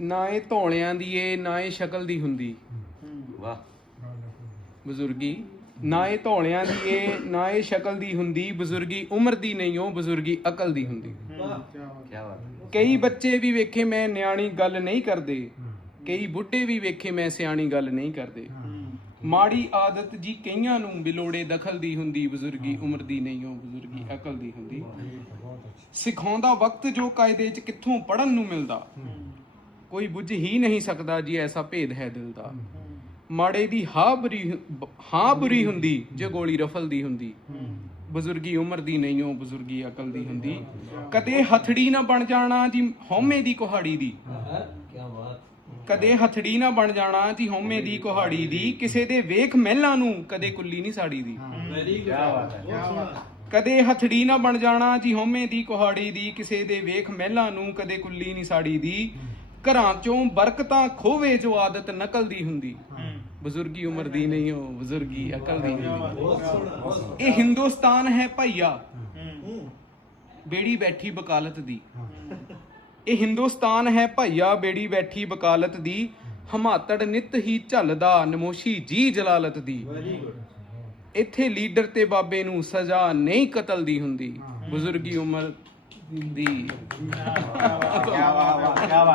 ਨਾ ਇਹ ਧੌਲਿਆਂ ਦੀ ਏ ਨਾ ਇਹ ਸ਼ਕਲ ਦੀ ਹੁੰਦੀ। ਵਾਹ। ਬਜ਼ੁਰਗੀ ਨਾ ਇਹ ਧੌਲਿਆਂ ਦੀ ਏ ਨਾ ਇਹ ਸ਼ਕਲ ਦੀ ਹੁੰਦੀ। ਬਜ਼ੁਰਗੀ ਉਮਰ ਦੀ ਨਹੀਂ ਉਹ ਬਜ਼ੁਰਗੀ ਅਕਲ ਦੀ ਹੁੰਦੀ। ਕੀ ਬਾਤ ਹੈ। ਕਈ ਬੱਚੇ ਵੀ ਵੇਖੇ ਮੈਂ ਨਿਆਣੀ ਗੱਲ ਨਹੀਂ ਕਰਦੇ। ਕਈ ਬੁੱਢੇ ਵੀ ਵੇਖੇ ਮੈਂ ਸਿਆਣੀ ਗੱਲ ਨਹੀਂ ਕਰਦੇ। ਮਾੜੀ ਆਦਤ ਜੀ ਕਈਆਂ ਨੂੰ ਬਿਲੋੜੇ ਦਖਲ ਦੀ ਹੁੰਦੀ ਬਜ਼ੁਰਗੀ ਉਮਰ ਦੀ ਨਹੀਂ ਉਹ ਬਜ਼ੁਰਗੀ ਅਕਲ ਦੀ ਹੁੰਦੀ। ਸਿਖਾਉਂਦਾ ਵਕਤ ਜੋ ਕਾਇਦੇ ਚ ਕਿੱਥੋਂ ਪੜਨ ਨੂੰ ਮਿਲਦਾ। ਕੋਈ ਬੁੱਝ ਹੀ ਨਹੀਂ ਸਕਦਾ ਜੀ ਐਸਾ ਭੇਦ ਹੈ ਦਿਲ ਦਾ। ਮਾੜੇ ਦੀ ਹਾਂ ਬੁਰੀ ਹਾਂ ਬੁਰੀ ਹੁੰਦੀ ਜੇ ਗੋਲੀ ਰਫਲ ਦੀ ਹੁੰਦੀ। ਬਜ਼ੁਰਗੀ ਉਮਰ ਦੀ ਨਹੀਂ ਉਹ ਬਜ਼ੁਰਗੀ ਅਕਲ ਦੀ ਹੁੰਦੀ। ਕਦੇ ਹਥੜੀ ਨਾ ਬਣ ਜਾਣਾ ਜੀ ਹਉਮੈ ਦੀ ਕੁਹਾੜੀ ਦੀ। ਕੀ ਬਾਤ ਕਦੇ ਹਥੜੀ ਨਾ ਬਣ ਜਾਣਾ ਜੀ ਹਉਮੈ ਦੀ ਕੁਹਾੜੀ ਦੀ। ਕਿਸੇ ਦੇ ਵੇਖ ਮਹਿਲਾਂ ਨੂੰ ਕਦੇ ਕੁੱਲੀ ਨਹੀਂ ਸਾੜੀ ਦੀ। ਵੈਰੀ ਕੀ ਬਾਤ ਹੈ ਕਦੇ ਹਥੜੀ ਨਾ ਬਣ ਜਾਣਾ ਜੀ ਹਉਮੈ ਦੀ ਕੁਹਾੜੀ ਦੀ। ਕਿਸੇ ਦੇ ਵੇਖ ਮਹਿਲਾਂ ਨੂੰ ਕਦੇ ਕੁੱਲੀ ਨਹੀਂ ਸਾੜੀ ਦੀ। ਘਰਾਂ ਚੋਂ ਬਰਕਤਾਂ ਖੋਵੇ ਜੋ ਆਦਤ ਨਕਲ ਦੀ ਹੁੰਦੀ। ਬਜ਼ੁਰਗੀ ਉਮਰ ਦੀ ਨਹੀਂ ਉਹ ਬਜ਼ੁਰਗੀ ਅਕਲ ਦੀ ਹੁੰਦੀ। ਇਹ ਹਿੰਦੁਸਤਾਨ ਹੈ ਭਈਆ। ਬੇੜੀ ਬੈਠੀ ਵਕਾਲਤ ਦੀ। ਇਹ ਹਿੰਦੁਸਤਾਨ ਹੈ ਭਈਆ, ਬੇੜੀ ਬੈਠੀ ਵਕਾਲਤ ਦੀ। ਹਮਾਤੜ ਨਿਤ ਹੀ ਝੱਲਦਾ, ਨਮੋਸ਼ੀ ਜੀ ਜਲਾਲਤ ਦੀ। ਇੱਥੇ ਲੀਡਰ ਤੇ ਬਾਬੇ ਨੂੰ ਸਜ਼ਾ ਨਹੀਂ ਕਤਲ ਦੀ ਹੁੰਦੀ। ਬਜ਼ੁਰਗੀ ਉਮਰ ਦੀ।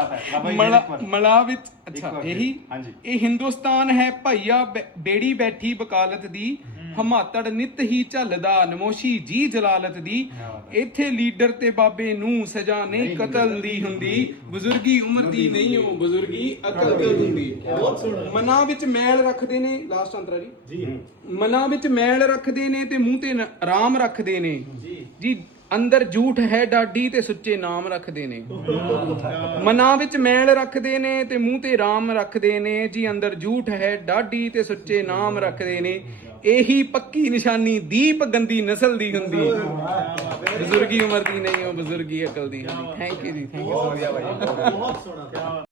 ਬਾਤ ਹੈ ਬਾਬਾ ਜੀ ਮਲਾ ਇੱਕ ਵਾਰ। ਮਲਾ ਵਿੱਚ ਅੱਛਾ ਵਾਰ ਇਹੀ ਹਾਂਜੀ। ਇਹ ਹਿੰਦੁਸਤਾਨ ਹੈ ਭਈਆ ਬੇ- ਬੇੜੀ ਬੈਠੀ ਵਕਾਲਤ ਦੀ ਹਮਾਤੜ ਨਿਤ ਹੀ ਝੱਲਦਾ ਨਮੋਸ਼ੀ ਜੀ ਜਲਾਲਤ ਦੀ। ਇੱਥੇ ਲੀਡਰ ਤੇ ਬਾਬੇ ਨੂੰ ਸਜ਼ਾ ਨਹੀਂ ਕਤਲ ਦੀ ਹੁੰਦੀ। ਬਜ਼ੁਰਗੀ ਉਮਰ ਦੀ ਨਹੀਂ ਉਹ ਬਜ਼ੁਰਗੀ ਅਕਲ ਦੀ ਹੁੰਦੀ। ਮਨਾਂ ਵਿੱਚ ਮੈਲ ਰੱਖਦੇ ਨੇ। ਲਾਸਟ ਅੰਤਰਾ ਜੀ। ਜੀ। ਮਨਾਂ ਵਿੱਚ ਮੈਲ ਰੱਖਦੇ ਨੇ ਤੇ ਮੂੰਹ ਤੇ ਆਰਾਮ ਰੱਖਦੇ ਨੇ। ਜੀ। ਅੰਦਰ ਝੂਠ ਹੈ ਡਾਡੀ ਤੇ ਸੁੱਚੇ ਨਾਮ ਰੱਖਦੇ ਨੇ। ਮਨਾਂ ਵਿੱਚ ਮੈਲ ਰੱਖਦੇ ਨੇ ਤੇ ਮੂੰਹ ਤੇ ਰਾਮ ਰੱਖਦੇ ਨੇ। ਜੀ ਅੰਦਰ ਝੂਠ ਹੈ ਡਾਢੀ ਤੇ ਸੁੱਚੇ ਨਾਮ ਰੱਖਦੇ ਨੇ। ਇਹੀ ਪੱਕੀ ਨਿਸ਼ਾਨੀ ਦੀਪ ਗੰਦੀ ਨਸਲ ਦੀ ਹੁੰਦੀ। ਬਜ਼ੁਰਗੀ ਉਮਰ ਦੀ ਨਹੀਂ ਉਹ ਬਜ਼ੁਰਗੀ ਅਕਲ ਦੀ ਹੁੰਦੀ। Thank you ji thank you